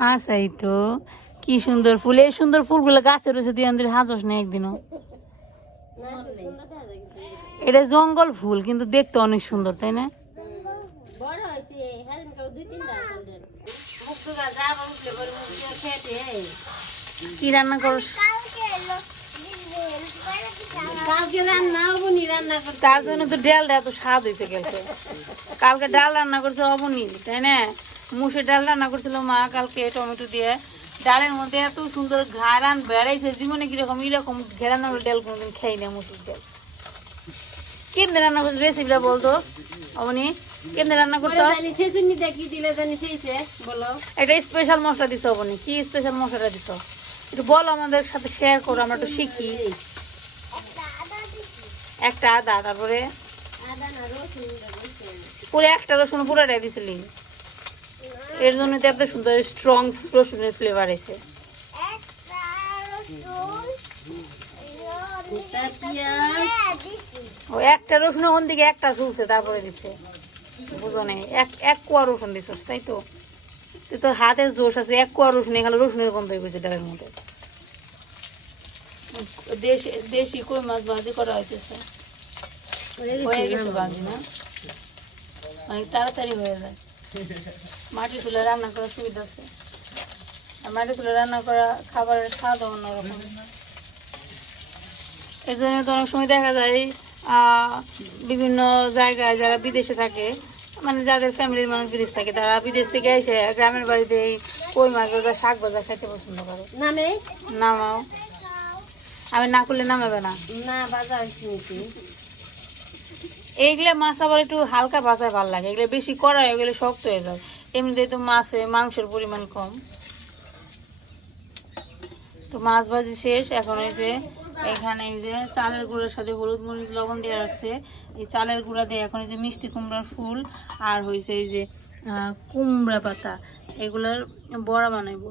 হাসাই তো কি সুন্দর ফুল, এই সুন্দর ফুলগুলো গাছে রয়েছে দিয়ে আমাদের হাসস না একদিনও। এটা জঙ্গল ফুল কিন্তু দেখতে অনেক সুন্দর, তাই না? কি রান্না করছ? তার জন্য তো ডালটা এত স্বাদ হয়েছে গেছে। কালকে ডাল রান্না করছে অবনি, তাই না? মুসের ডাল রান্না করছিল মা কালকে টমেটো দিয়ে। ডালের মধ্যে এত সুন্দর ঘাড়ান বেড়াইছে, জীবনে কিরকম এরকম ঘেরানো ডাল কোনোদিন খাই না। মুসুর ডাল কেমনে রান্না করছো, রেসিপিটা বলতো অবনি, কেমনে রান্না করছো? একটা স্পেশাল মশলা দিছো অবনি, কি স্পেশাল মশলাটা দিছো একটু বলো, আমাদের সাথে শেয়ার করো, আমরা একটু শিখি। একটা আদা, তারপরে পুরো একটা রসুন পুরোটাই দিছিলি, এর জন্য তো এত সুন্দর স্ট্রং রসুনের ফ্লেভার এসে। ও একটা রসুন ওখান থেকে একটা চুলছে তারপরে দিছে, বুঝো না? এক কোয়া রসুন দিছ, তাই তো? তুই তোর হাতের জোশ আছে, এক কোয়া রসুন এখানে রসুনের গন্ধ হয়ে গেছে ডালের মধ্যে। দেশি কই মাছ ভাজি করা হইতেছে, হয়ে গেছে ভাজি না? অনেক তাড়াতাড়ি হয়ে যায়। মাটি চুলে রান্না করার সুবিধা আছে, আর মাটি চুলে রান্না করা খাবারের স্বাদ অন্যরকম। এই জন্য তো অনেক সময় দেখা যায় বিভিন্ন জায়গায় যারা বিদেশে থাকে, মানে যাদের ফ্যামিলির মানুষ বিদেশ থাকে, তারা বিদেশ থেকে এসে গ্রামের বাড়িতে এই কই মাছ ভাজা, শাক ভাজা খাইতে পছন্দ করে। নামাও, আমি না করলে নামাবে না। এইগুলা মাছ আবার একটু হালকা ভাজায় ভালো লাগে, এগুলো বেশি কড়াই হয়ে গেলে শক্ত হয়ে যায়। এমনিতেই তো মাংসের পরিমাণ কম। তো মাছ ভাজি শেষ, এখন হয়েছে এখানে এই যে চালের গুঁড়ার সাথে হলুদ মরিচ লবণ দিয়ে রাখছে, এই চালের গুঁড়া দিয়ে এখন এই যে মিষ্টি কুমড়ার ফুল আর হয়েছে এই যে কুমড়া পাতা, এগুলার বড়া বানাইবো।